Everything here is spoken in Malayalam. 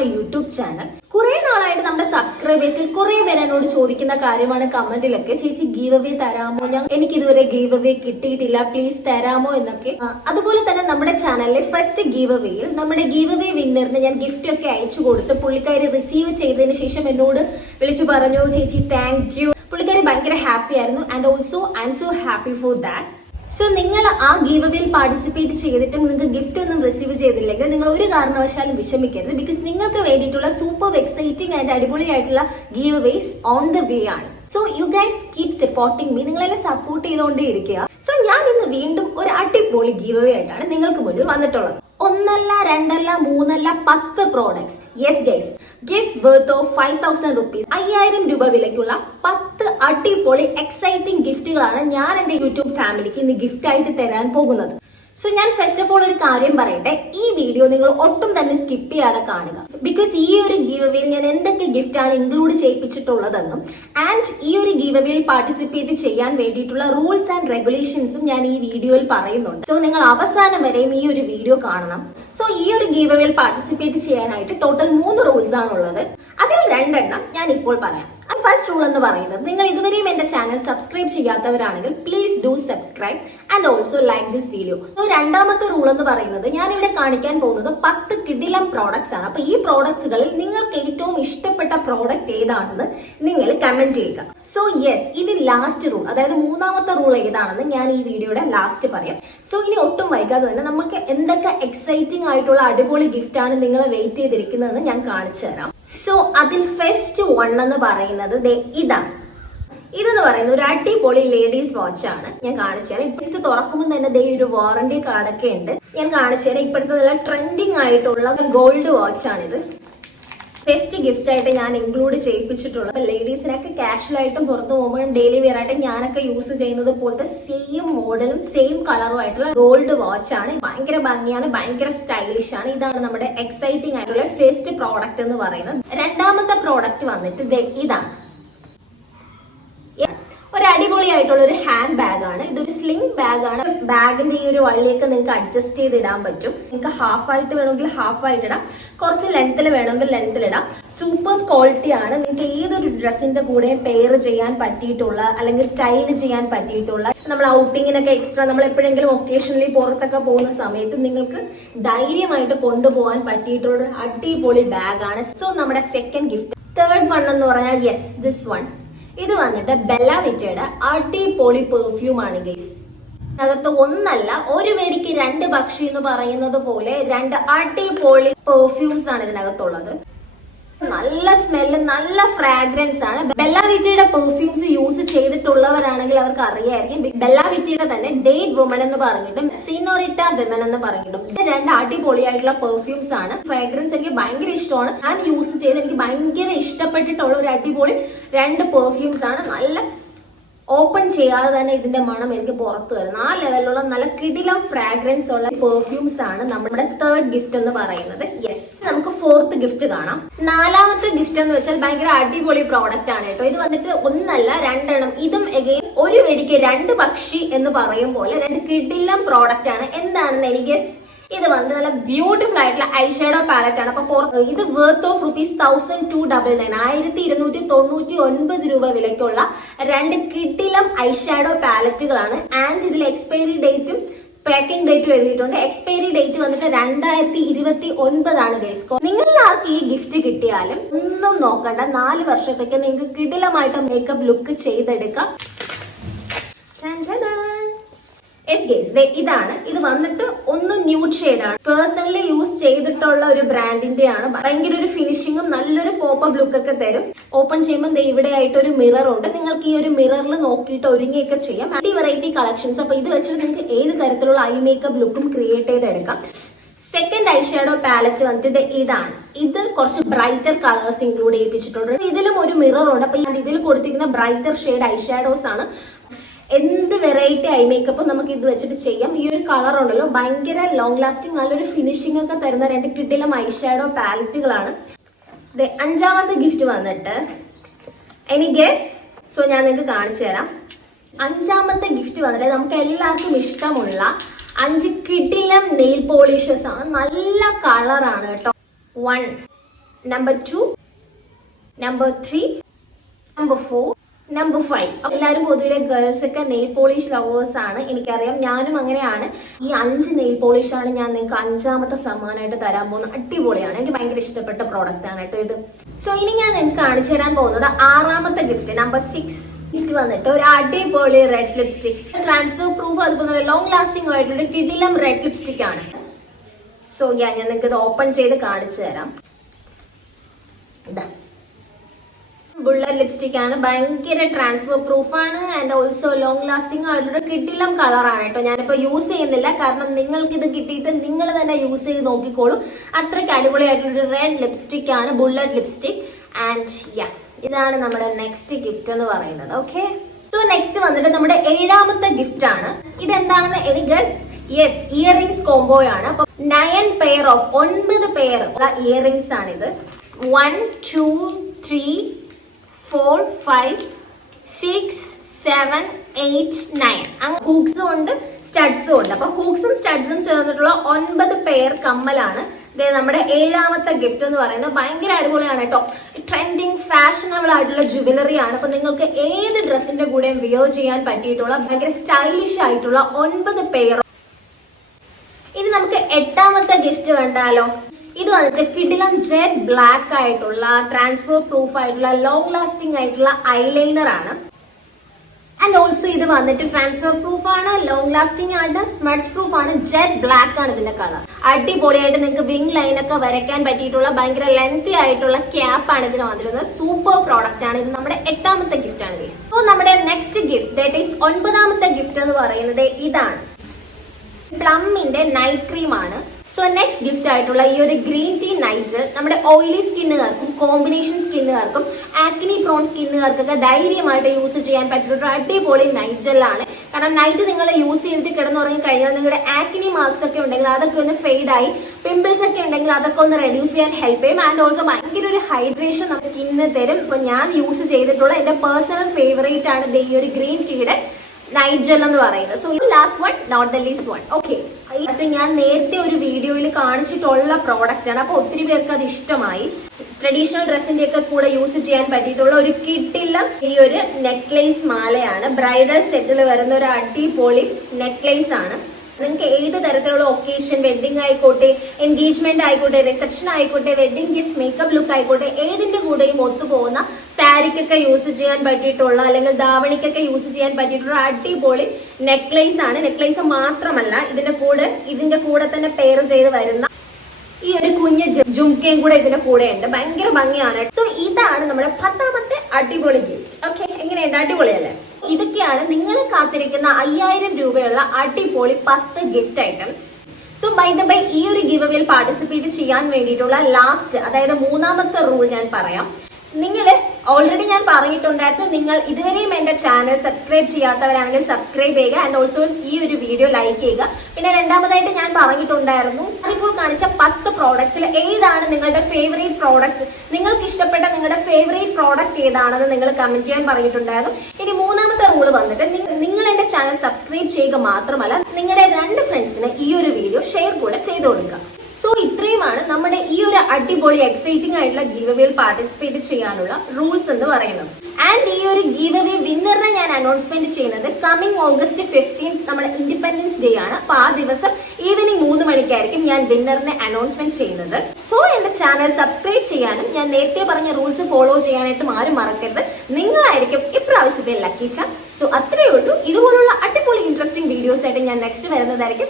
My YouTube channel. കുറെ നാളായിട്ട് നമ്മുടെ സബ്സ്ക്രൈബേഴ്സിൽ കുറെ പേര് എന്നോട് ചോദിക്കുന്ന കാര്യമാണ് കമന്റിലൊക്കെ, ചേച്ചി ഗീവ് അവേ തരാമോ, എനിക്ക് ഇതുവരെ ഗീവ് അവേ കിട്ടിയിട്ടില്ല, പ്ലീസ് തരാമോ എന്നൊക്കെ. അതുപോലെ തന്നെ നമ്മുടെ ചാനലിലെ ഫസ്റ്റ് ഗീവ് അവേയിൽ നമ്മുടെ ഗീവ് അവേ വിന്നറിന് ഞാൻ ഗിഫ്റ്റ് ഒക്കെ അയച്ചു കൊടുത്ത് പുള്ളിക്കാരി റിസീവ് ചെയ്തതിന് ശേഷം എന്നോട് വിളിച്ചു പറഞ്ഞു, ചേച്ചി താങ്ക് യു. പുള്ളിക്കാരി ഭയങ്കര ഹാപ്പി ആയിരുന്നു. And also I M so happy for that. So നിങ്ങൾ ആ ഗീവ് അവേയിൽ പാർട്ടിസിപ്പേറ്റ് ചെയ്തിട്ടും നിങ്ങൾക്ക് ഗിഫ്റ്റ് ഒന്നും റിസീവ് ചെയ്തില്ലെങ്കിൽ നിങ്ങൾ ഒരു കാരണവശാലും വിഷമിക്കരുത്. ബിക്കോസ് നിങ്ങൾക്ക് വേണ്ടിയിട്ടുള്ള സൂപ്പർ എക്സൈറ്റിംഗ് ആൻഡ് അടിപൊളിയായിട്ടുള്ള giveaways on the way ആണ്. So you guys keep supporting me. നിങ്ങളെല്ലാം സപ്പോർട്ട് ചെയ്തുകൊണ്ടേ ഇരിക്കുക. സോ ഞാൻ ഇന്ന് വീണ്ടും ഒരു അടിപൊളി ഗീവ് അവേ ആയിട്ടാണ് നിങ്ങൾക്ക് മുന്നിൽ വന്നിട്ടുള്ളത്. ഒന്നല്ല, രണ്ടല്ല, മൂന്നല്ല, 10 products. Yes guys, gift worth of 5000 rupees, 5000 രൂപ വിലയ്ക്കുള്ള 10 അടിപൊളി എക്സൈറ്റിംഗ് ഗിഫ്റ്റുകളാണ് ഞാൻ എന്റെ യൂട്യൂബ് ഫാമിലിക്ക് ഇന്ന് ഗിഫ്റ്റ് ആയിട്ട് തരാൻ പോകുന്നത്. സോ ഞാൻ ഫസ്റ്റ് ഓഫ് ഓൾ ഒരു കാര്യം പറയട്ടെ, ഈ വീഡിയോ നിങ്ങൾ ഒട്ടും തന്നെ സ്കിപ്പ് ചെയ്യാതെ കാണുക. ബിക്കോസ് ഈ ഒരു ഗീവ് അവേയിൽ ഞാൻ എന്തൊക്കെ ഗിഫ്റ്റ് ആണ് ഇൻക്ലൂഡ് ചെയ്യിപ്പിച്ചിട്ടുള്ളതെന്നും ആൻഡ് ഈ ഒരു ഗീവ് അവേയിൽ പാർട്ടിസിപ്പേറ്റ് ചെയ്യാൻ വേണ്ടിയിട്ടുള്ള റൂൾസ് ആൻഡ് റെഗുലേഷൻസും ഞാൻ ഈ വീഡിയോയിൽ പറയുന്നുണ്ട്. സോ നിങ്ങൾ അവസാനം വരെയും ഈ ഒരു വീഡിയോ കാണണം. സോ ഈ ഒരു ഗീവ് അവേയിൽ പാർട്ടിസിപ്പേറ്റ് ചെയ്യാനായിട്ട് ടോട്ടൽ 3 റൂൾസ് ആണുള്ളത്. അതിൽ 2 എണ്ണം ഞാൻ ഇപ്പോൾ പറയാം. ഫസ്റ്റ് റൂൾ എന്ന് പറയുന്നത്, നിങ്ങൾ ഇതുവരെയും എന്റെ ചാനൽ സബ്സ്ക്രൈബ് ചെയ്യാത്തവരാണെങ്കിൽ please do subscribe and also like this video. So രണ്ടാമത്തെ റൂൾ എന്ന് പറയുന്നത്, ഞാൻ ഇവിടെ കാണിക്കാൻ പോകുന്നത് 10 കിടിലം പ്രോഡക്ട്സ് ആണ്. അപ്പൊ ഈ പ്രോഡക്ട്സുകളിൽ നിങ്ങൾക്ക് ഏറ്റവും ഇഷ്ടപ്പെട്ട പ്രോഡക്റ്റ് ഏതാണെന്ന് നിങ്ങൾ കമന്റ് ചെയ്യുക. സോ യെസ്, ഇനി ലാസ്റ്റ് റൂൾ, അതായത് 3ാമത്തെ റൂൾ ഏതാണെന്ന് ഞാൻ ഈ വീഡിയോയുടെ ലാസ്റ്റ് പറയാം. സോ ഇനി ഒട്ടും വൈകാതെ തന്നെ നമുക്ക് എന്തൊക്കെ എക്സൈറ്റിംഗ് ആയിട്ടുള്ള അടിപൊളി ഗിഫ്റ്റ് ആണ് നിങ്ങളെ വെയിറ്റ് ചെയ്തിരിക്കുന്നതെന്ന് ഞാൻ കാണിച്ചു തരാം. സോ അതിൽ ഫസ്റ്റ് 1 എന്ന് പറയുന്നത് ഇതാണ്. ഇതെന്ന് പറയുന്നത് ഒരു അടിപൊളി ലേഡീസ് വാച്ച് ആണ്. ഞാൻ കാണിച്ചു തരാം. ഇപ്പോഴത്തെ തുറക്കുമ്പോൾ തന്നെ ഒരു വാറന്റി കാർഡൊക്കെ ഉണ്ട്. ഞാൻ കാണിച്ചു തരാം. ഇപ്പോഴത്തെ നല്ല ട്രെൻഡിങ് ആയിട്ടുള്ള ഗോൾഡ് വാച്ച് ആണിത്. ഫസ്റ്റ് ഗിഫ്റ്റ് ആയിട്ട് ഞാൻ ഇൻക്ലൂഡ് ചെയ്യിപ്പിച്ചിട്ടുള്ളത് ലേഡീസിനൊക്കെ കാഷ്വലായിട്ടും പുറത്ത് പോകുമ്പോഴും ഡെയിലി വെയർ ആയിട്ട് ഞാനൊക്കെ യൂസ് ചെയ്യുന്നത് പോലത്തെ സെയിം മോഡലും സെയിം കളറും ആയിട്ടുള്ള ഗോൾഡ് വാച്ച് ആണ്. ഭയങ്കര ഭംഗിയാണ്, ഭയങ്കര സ്റ്റൈലിഷ് ആണ്. ഇതാണ് നമ്മുടെ എക്സൈറ്റിംഗ് ആയിട്ടുള്ള ഫസ്റ്റ് പ്രോഡക്റ്റ് എന്ന് പറയുന്നത്. രണ്ടാമത്തെ പ്രോഡക്റ്റ് വന്നിട്ട് ഇതാണ്. ഒരു അടിപൊളിയായിട്ടുള്ള ഒരു ഹാൻഡ് ബാഗ് ആണ്. ഇതൊരു സ്ലിംഗ് ബാഗ് ആണ്. ബാഗിന്റെ ഈ ഒരു വള്ളിയൊക്കെ നിങ്ങൾക്ക് അഡ്ജസ്റ്റ് ചെയ്ത് ഇടാൻ പറ്റും. നിങ്ങൾക്ക് ഹാഫ് ആയിട്ട് വേണമെങ്കിൽ ഹാഫ് ആയിട്ട് ഇടാം, കുറച്ച് ലെങ്ത്തിൽ വേണമെങ്കിൽ ലെങ്ത്തിൽ ഇടാം. സൂപ്പർ ക്വാളിറ്റി ആണ്. നിങ്ങൾക്ക് ഏതൊരു ഡ്രസ്സിന്റെ കൂടെ പെയർ ചെയ്യാൻ പറ്റിയിട്ടുള്ള അല്ലെങ്കിൽ സ്റ്റൈൽ ചെയ്യാൻ പറ്റിയിട്ടുള്ള, നമ്മൾ ഔട്ടിങ്ങിനൊക്കെ എക്സ്ട്രാ നമ്മൾ എപ്പോഴെങ്കിലും ഒക്കേഷണലി പുറത്തൊക്കെ പോകുന്ന സമയത്ത് നിങ്ങൾക്ക് ധൈര്യമായിട്ട് കൊണ്ടുപോകാൻ പറ്റിയിട്ടുള്ള അടിപൊളി ബാഗ് ആണ്. സോ നമ്മുടെ സെക്കൻഡ് ഗിഫ്റ്റ്. തേർഡ് വൺ എന്ന് പറഞ്ഞാൽ യെസ് ദിസ് വൺ. ഇത് വന്നിട്ട് ബെല്ല വിറ്റയുടെ അടിപൊളി പെർഫ്യൂം ആണ് ഗൈസ്. അകത്ത് ഒന്നല്ല, ഒരു വെടിക്ക് 2 പക്ഷി എന്ന് പറയുന്നത് പോലെ 2 അടിപൊളി പെർഫ്യൂംസ് ആണ് ഇതിനകത്തുള്ളത്. നല്ല സ്മെല്ല്, നല്ല ഫ്രാഗ്രൻസ് ആണ്. ബെല്ല വിറ്റയുടെ പെർഫ്യൂംസ് യൂസ് ചെയ്തിട്ടുള്ളവരാണെങ്കിൽ അവർക്ക് അറിയായിരിക്കും. ബെല്ല വിറ്റയുടെ തന്നെ ഡേറ്റ് വുമൺ എന്ന് പറഞ്ഞിട്ടും സിനോറിറ്റ വിമൻ എന്ന് പറഞ്ഞിട്ടും 2 അടിപൊളിയായിട്ടുള്ള പെർഫ്യൂംസ് ആണ്. ഫ്രാഗ്രൻസ് എനിക്ക് ഭയങ്കര ഇഷ്ടമാണ്. ഞാൻ യൂസ് ചെയ്ത് എനിക്ക് ഭയങ്കര ഇഷ്ടപ്പെട്ടിട്ടുള്ള ഒരു അടിപൊളി 2 പെർഫ്യൂംസ് ആണ്. നല്ല ഓപ്പൺ ചെയ്യാതെ തന്നെ ഇതിന്റെ മണം എനിക്ക് പുറത്തു വരും. ആ ലെവലിലുള്ള നല്ല കിടിലം ഫ്രാഗ്രൻസ് ഉള്ള പെർഫ്യൂംസ് ആണ് നമ്മുടെ തേർഡ് ഗിഫ്റ്റ് എന്ന് പറയുന്നത്. യെസ്, നമുക്ക് ഫോർത്ത് ഗിഫ്റ്റ് കാണാം. 4ാമത്തെ ഗിഫ്റ്റ് എന്ന് വെച്ചാൽ ഭയങ്കര അടിപൊളി പ്രോഡക്റ്റ് ആണ് കേട്ടോ. ഇത് വന്നിട്ട് ഒന്നല്ല 2 എണ്ണം. ഇതും എഗെയിൻ ഒരു വെടിക്ക് 2 പക്ഷി എന്ന് പറയും പോലെ 2 കിടിലം പ്രോഡക്റ്റ് ആണ്. എന്താണെന്ന് എനിക്ക് ഇത് വന്ന് നല്ല ബ്യൂട്ടിഫുൾ ആയിട്ടുള്ള ഐഷാഡോ പാലറ്റ് ആണ്. അപ്പൊ ഇത് വർത്ത് ഓഫ് ₹1299, 1299 രൂപ വിലയ്ക്കുള്ള 2 കിടിലം ഐഷാഡോ പാലറ്റുകളാണ്. ആൻഡ് ഇതിൽ എക്സ്പയറി ഡേറ്റും പാക്കിംഗ് ഡേറ്റും എഴുതിയിട്ടുണ്ട്. എക്സ്പയറി ഡേറ്റ് വന്നിട്ട് 2029 ആണ് ഗൈസ്. നിങ്ങളാർക്ക് ഈ ഗിഫ്റ്റ് കിട്ടിയാലും ഒന്നും നോക്കണ്ട, 4 വർഷത്തേക്ക് നിങ്ങൾക്ക് കിടിലമായിട്ട് മേക്കപ്പ് ലുക്ക് ചെയ്തെടുക്കാം. ഇതാണ്. ഇത് വന്നിട്ട് ഒന്ന് ന്യൂഡ് ഷെയ്ഡ് ആണ്. പേഴ്സണലി യൂസ് ചെയ്തിട്ടുള്ള ഒരു ബ്രാൻഡിന്റെ ആണ്. ഭയങ്കര ഒരു ഫിനിഷിങ്ങും നല്ലൊരു പോപ്പപ്പ് ലുക്ക് ഒക്കെ തരും. ഓപ്പൺ ചെയ്യുമ്പോൾ ഇവിടെ ആയിട്ട് ഒരു മിറർ ഉണ്ട്. നിങ്ങൾക്ക് ഈ ഒരു മിററിൽ നോക്കിയിട്ട് ഒരുങ്ങിയൊക്കെ ചെയ്യാം. Variety collections. അപ്പൊ ഇത് വെച്ചിട്ട് നിങ്ങൾക്ക് ഏത് തരത്തിലുള്ള ഐ മേക്കപ്പ് ലുക്കും ക്രിയേറ്റ് ചെയ്തെടുക്കാം. സെക്കൻഡ് ഐഷാഡോ പാലറ്റ് വന്നിട്ട് ഇതാണ്. ഇത് കുറച്ച് ബ്രൈറ്റർ കളേഴ്സ് ഇൻക്ലൂഡ് ചെയ്യിപ്പിച്ചിട്ടുണ്ട്. ഇതിലും ഒരു മിറർ ഉണ്ട്. അപ്പൊ ഇതിൽ കൊടുത്തിരിക്കുന്ന ബ്രൈറ്റർ ഷെയ്ഡ് ഐഷാഡോസ് ആണ്. എന്ത് വെറൈറ്റി ഐ മേക്കപ്പും നമുക്ക് ഇത് വെച്ചിട്ട് ചെയ്യാം. ഈ ഒരു കളർ ഉണ്ടല്ലോ, ഭയങ്കര ലോങ് ലാസ്റ്റിംഗ് നല്ലൊരു ഫിനിഷിംഗ് ഒക്കെ തരുന്ന 2 കിടിലം ഐഷാഡോ പാലറ്റുകളാണ്. 5ാമത്തെ ഗിഫ്റ്റ് വന്നിട്ട് എനി ഗെസ്? സോ ഞാൻ നിങ്ങൾക്ക് കാണിച്ചു തരാം. 5ാമത്തെ ഗിഫ്റ്റ് വന്നിട്ട് നമുക്ക് എല്ലാവർക്കും ഇഷ്ടമുള്ള 5 കിടിലം നെയിൽ പോളിഷസ് ആണ്. നല്ല കളറാണ് കേട്ടോ. 1 നമ്പർ 2, നമ്പർ 3, നമ്പർ 4, നമ്പർ 5. എല്ലാവരും പൊതുവെ ഗേൾസ് ഒക്കെ നെയിൽ പോളിഷ് ലവേഴ്സ് ആണ്, എനിക്കറിയാം, ഞാനും അങ്ങനെയാണ്. ഈ 5 നെയിൽ പോളിഷ് ആണ് ഞാൻ നിങ്ങൾക്ക് 5ാമത്തെ സമ്മാനമായിട്ട് തരാൻ പോകുന്നത്. അടിപൊളിയാണ്, എനിക്ക് ഭയങ്കര ഇഷ്ടപ്പെട്ട പ്രോഡക്റ്റ് ആണ് കേട്ടോ ഇത്. സോ ഇനി ഞാൻ നിങ്ങൾക്ക് കാണിച്ചു തരാൻ പോകുന്നത് 6ാമത്തെ ഗിഫ്റ്റ്, നമ്പർ 6 ഗിഫ്റ്റ് വന്നിട്ട് ഒരു അടിപൊളി റെഡ് ലിപ്സ്റ്റിക്, ട്രാൻസ്ഫർ പ്രൂഫ്, അതുപോലെ ലോങ് ലാസ്റ്റിംഗ് ആയിട്ടുള്ള കിടിലം റെഡ് ലിപ്സ്റ്റിക് ആണ്. സോ ഞാൻ നിങ്ങൾക്ക് ഇത് ഓപ്പൺ ചെയ്ത് കാണിച്ചു തരാം. ഇതാ ബുള്ളറ്റ് ലിപ്സ്റ്റിക് ആണ്, ഭയങ്കര ട്രാൻസ്ഫർ പ്രൂഫ് ആണ് ആൻഡ് ഓൾസോ ലോങ് ലാസ്റ്റിംഗ് ആയിട്ടുള്ള കിടിലം കളറാണ് കേട്ടോ. ഞാനിപ്പോ യൂസ് ചെയ്യുന്നില്ല, കാരണം നിങ്ങൾക്ക് ഇത് കിട്ടിയിട്ട് നിങ്ങൾ തന്നെ യൂസ് ചെയ്ത് നോക്കിക്കോളൂ. അത്രയ്ക്ക് അടിപൊളിയായിട്ടുള്ള റെഡ് ലിപ്സ്റ്റിക് ആണ്, ബുള്ളറ്റ് ലിപ്സ്റ്റിക്. ആൻഡ് ഇതാണ് നമ്മുടെ നെക്സ്റ്റ് ഗിഫ്റ്റ് എന്ന് പറയുന്നത്. ഓക്കെ, സോ നെക്സ്റ്റ് വന്നിട്ട് നമ്മുടെ 7ാമത്തെ ഗിഫ്റ്റ് ആണ്. ഇതെന്താണെന്ന് എനിക്ക് ഗസ്? യെസ്, ഇയറിംഗ്സ് കോംബോ ആണ്. അപ്പൊ 9 പെയർ ഓഫ് 9 പെയർ ഇയറിംഗ്സ് ആണിത്. 1, 2, 3, 4, 5, 6, 7, 8, 9. ഹൂക്സും ഉണ്ട്, സ്റ്റഡ്സും ഉണ്ട്. അപ്പൊ ഹൂക്സും സ്റ്റഡ്സും ചേർന്നിട്ടുള്ള 9 പെയർ കമ്മലാണ് നമ്മുടെ 7ാമത്തെ ഗിഫ്റ്റ് എന്ന് പറയുന്നത്. ഭയങ്കര അടിപൊളിയാണ് കേട്ടോ. ട്രെൻഡിങ് ഫാഷനബിൾ ആയിട്ടുള്ള ജുവലറി ആണ്. അപ്പൊ നിങ്ങൾക്ക് ഏത് ഡ്രസ്സിന്റെ കൂടെയും വിയർ ചെയ്യാൻ പറ്റിയിട്ടുള്ള ഭയങ്കര സ്റ്റൈലിഷ് ആയിട്ടുള്ള 9 പെയർ. ഇനി നമുക്ക് 8ാമത്തെ ഗിഫ്റ്റ് കണ്ടാലോ. ഇത് വന്നിട്ട് കിടിലം ജെറ്റ് ബ്ലാക്ക് ആയിട്ടുള്ള ട്രാൻസ്ഫർ പ്രൂഫ് ആയിട്ടുള്ള ലോങ് ലാസ്റ്റിംഗ് ആയിട്ടുള്ള ഐലൈനർ ആണ്. ആൻഡ് ഓൾസോ ഇത് വന്നിട്ട് ട്രാൻസ്ഫർ പ്രൂഫ് ആണ്, ലോങ് ലാസ്റ്റിംഗ് ആണ്, സ്മഡ്ജ് പ്രൂഫ് ആണ്, ജെറ്റ് ബ്ലാക്ക് ആണ് ഇതിന്റെ കളർ. അടിപൊളിയായിട്ട് നിങ്ങൾക്ക് വിങ് ലൈൻ ഒക്കെ വരയ്ക്കാൻ പറ്റിയിട്ടുള്ള ഭയങ്കര ലെങ്തി ആയിട്ടുള്ള ക്യാപ്പ് ആണ് ഇതിന് വന്നിരുന്നത്. സൂപ്പർ പ്രോഡക്റ്റ് ആണ് ഇത്. നമ്മുടെ 8ാമത്തെ ഗിഫ്റ്റ് ആണ് ഗൈസ്. സോ നമ്മുടെ നെക്സ്റ്റ് ഗിഫ്റ്റ്, ദാറ്റ് ഈസ് 9ാമത്തെ ഗിഫ്റ്റ് എന്ന് പറയുന്നത് ഇതാണ്. പ്ലമ്മിന്റെ നൈറ്റ് ക്രീം ആണ്. സോ നെക്സ്റ്റ് ഗിഫ്റ്റ് ആയിട്ടുള്ള ഈ ഒരു ഗ്രീൻ ടീ നൈറ്റ് ജെൽ നമ്മുടെ ഓയിലി സ്കിന്നുകാർക്കും കോമ്പിനേഷൻ സ്കിന്നുകാർക്കും ആക്നി പ്രോൺ സ്കിന്നുകാർക്കൊക്കെ ധൈര്യമായിട്ട് യൂസ് ചെയ്യാൻ പറ്റുന്ന അടിപൊളി നൈറ്റ് ജെൽ ആണ്. കാരണം നൈറ്റ് നിങ്ങൾ യൂസ് ചെയ്തിട്ട് കിടന്നുറങ്ങി കഴിഞ്ഞാൽ നിങ്ങളുടെ ആക്നി മാർക്സ് ഒക്കെ ഉണ്ടെങ്കിൽ അതൊക്കെ ഒന്ന് ഫെയ്ഡ് ആയി, പിമ്പിൾസ് ഒക്കെ ഉണ്ടെങ്കിൽ അതൊക്കെ ഒന്ന് റെഡ്യൂസ് ചെയ്യാൻ ഹെൽപ്പ് ചെയ്യും. ആൻഡ് ഓൾസോ ഭയങ്കര ഒരു ഹൈഡ്രേഷൻ നമ്മുടെ സ്കിന്നിന് തരും. ഇപ്പൊ ഞാൻ യൂസ് ചെയ്തിട്ടുള്ള എന്റെ പേഴ്സണൽ ഫേവറേറ്റ് ആണ് ഈ ഒരു ഗ്രീൻ ടീയുടെ നൈറ്റ് ജെൽ എന്ന് പറയുന്നത്. So last one, not the least one. Okay, അത് ഞാൻ നേരത്തെ ഒരു വീഡിയോയിൽ കാണിച്ചിട്ടുള്ള പ്രോഡക്റ്റ് ആണ്. അപ്പൊ ഒത്തിരി പേർക്ക് അത് ഇഷ്ടമായി. ട്രഡീഷണൽ ഡ്രസ്സിന്റെ ഒക്കെ കൂടെ യൂസ് ചെയ്യാൻ പറ്റിയിട്ടുള്ള ഒരു കിട്ടില്ല ഈ ഒരു നെക്ലേസ് മാലയാണ്. ബ്രൈഡൽ സെറ്റിൽ വരുന്ന ഒരു അടിപൊളി നെക്ലേസ് ആണ്. നിങ്ങൾക്ക് ഏത് തരത്തിലുള്ള ഒക്കേഷൻ, വെഡിങ് ആയിക്കോട്ടെ, എൻഗേജ്മെന്റ് ആയിക്കോട്ടെ, റിസപ്ഷൻ ആയിക്കോട്ടെ, വെഡിങ് ഗിഫ്റ്റ്, മേക്കപ്പ് ലുക്ക് ആയിക്കോട്ടെ, ഏതിന്റെ കൂടെയും ഒത്തുപോകുന്ന സാരിക്കൊക്കെ യൂസ് ചെയ്യാൻ പറ്റിയിട്ടുള്ള അല്ലെങ്കിൽ ധാവണിക്കൊക്കെ യൂസ് ചെയ്യാൻ പറ്റിയിട്ടുള്ള അടിപൊളി നെക്ലേസ് ആണ്. നെക്ലേസ് മാത്രമല്ല, ഇതിന്റെ കൂടെ തന്നെ പെയർ ചെയ്ത് വരുന്ന ഈ ഒരു കുഞ്ഞ് ജുംക്കയും കൂടെ ഇതിന്റെ കൂടെ ഉണ്ട്. ഭയങ്കര ഭംഗിയാണ്. സോ ഇതാണ് നമ്മുടെ 10ാമത്തെ അടിപൊളി ഗിഫ്റ്റ്. ഓക്കെ, എങ്ങനെയുണ്ട്? അടിപൊളിയല്ലേ? ഇതൊക്കെയാണ് നിങ്ങളെ കാത്തിരിക്കുന്ന 5000 രൂപയുള്ള അടിപൊളി 10 gift items. So by the by, ഈ ഒരു ഗിവ് അവേയിൽ പാർട്ടിസിപ്പേറ്റ് ചെയ്യാൻ വേണ്ടിയിട്ടുള്ള ലാസ്റ്റ്, അതായത് 3ാമത്തെ റൂൾ ഞാൻ പറയാം. നിങ്ങൾ ഓൾറെഡി ഞാൻ പറഞ്ഞിട്ടുണ്ടായിരുന്നു, നിങ്ങൾ ഇതുവരെയും എന്റെ ചാനൽ സബ്സ്ക്രൈബ് ചെയ്യാത്തവരാണെങ്കിൽ സബ്സ്ക്രൈബ് ചെയ്യുക ആൻഡ് ഓൾസോ ഈ ഒരു വീഡിയോ ലൈക്ക് ചെയ്യുക. പിന്നെ രണ്ടാമതായിട്ട് ഞാൻ പറഞ്ഞിട്ടുണ്ടായിരുന്നു, ഇപ്പോൾ കാണിച്ച 10 പ്രോഡക്ട്സിൽ ഏതാണ് നിങ്ങളുടെ ഫേവറേറ്റ് പ്രോഡക്ട്സ്, നിങ്ങൾക്ക് ഇഷ്ടപ്പെട്ട നിങ്ങളുടെ ഫേവറേറ്റ് പ്രോഡക്റ്റ് ഏതാണെന്ന് നിങ്ങൾ കമന്റ് ചെയ്യാൻ പറഞ്ഞിട്ടുണ്ടായിരുന്നു. ഇനി 3ാമത്തെ റൂള് വന്നിട്ട്, നിങ്ങൾ എന്റെ ചാനൽ സബ്സ്ക്രൈബ് ചെയ്യുക മാത്രമല്ല നിങ്ങളുടെ 2 ഫ്രണ്ട്സിന് ഈ ഒരു വീഡിയോ ഷെയർ കൂടെ ചെയ്ത് കൊടുക്കുക. സോ ഇത്രയുമാണ് നമ്മുടെ ഈ ഒരു അടിപൊളി എക്സൈറ്റിംഗ് ആയിട്ടുള്ള ഗീവ് അവേയിൽ പാർട്ടിസിപ്പേറ്റ് ചെയ്യാനുള്ള റൂൾസ് എന്ന് പറയുന്നത്. ആൻഡ് ഈ ഒരു ഗീവ് അവേ വിന്നറിനെ ഞാൻ അനൗൺസ്മെന്റ് ചെയ്യുന്നത് കമ്മിങ് ഓഗസ്റ്റ് 15 നമ്മുടെ ഇൻഡിപെൻഡൻസ് ഡേ ആണ്. അപ്പൊ ആ ദിവസം ഈവനിങ് 3 മണിക്കായിരിക്കും ഞാൻ വിന്നറിനെ അനൗൺസ്മെന്റ് ചെയ്യുന്നത്. സോ എന്റെ ചാനൽ സബ്സ്ക്രൈബ് ചെയ്യാനും ഞാൻ നേരത്തെ പറഞ്ഞ റൂൾസ് ഫോളോ ചെയ്യാനായിട്ടും ആരും മറക്കരുത്. നിങ്ങളായിരിക്കും ഇപ്രാവശ്യത്തെ ലക്കി ചാൻസ്. സോ അത്രയേ ഉള്ളൂ. ഇതുപോലുള്ള അടിപൊളി ഇൻട്രസ്റ്റിംഗ് വീഡിയോസ് ആയിട്ട് ഞാൻ നെക്സ്റ്റ് വരുന്നതായിരിക്കും.